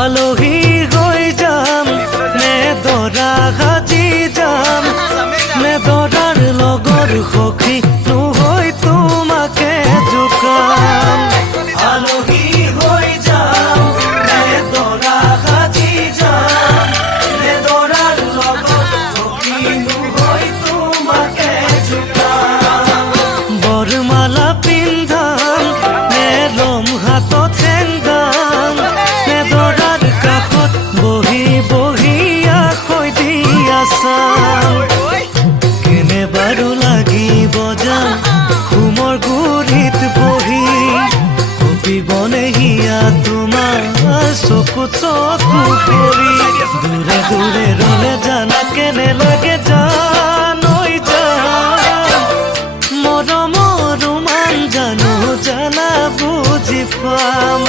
আলহী হৈ যাম নে দৰা সাজি যাম নে দৰাৰ লগৰ সখী নহৈ তোমাকে জোকাম আলহী হৈ যাম নে দৰা সাজি যাম নে দৰাৰ লগৰ সখী নহৈ তোমাকে জোকাম বৰমালা পিন্ধাম নে লম হাতত চেংগাম নে দৰাৰ কাষত বহি বহি আখৈ দি আছাম কেনে বাৰু লাগিব যাম ঘুমৰ গুৰিত বহি কপিবনে হিয়া তোমাৰ চকু চকু পৰি দূৰে দূৰে ৰলে জানা কেনে লাগে জানৈ যাম মৰমৰ মান জানো জানা বুজি পাম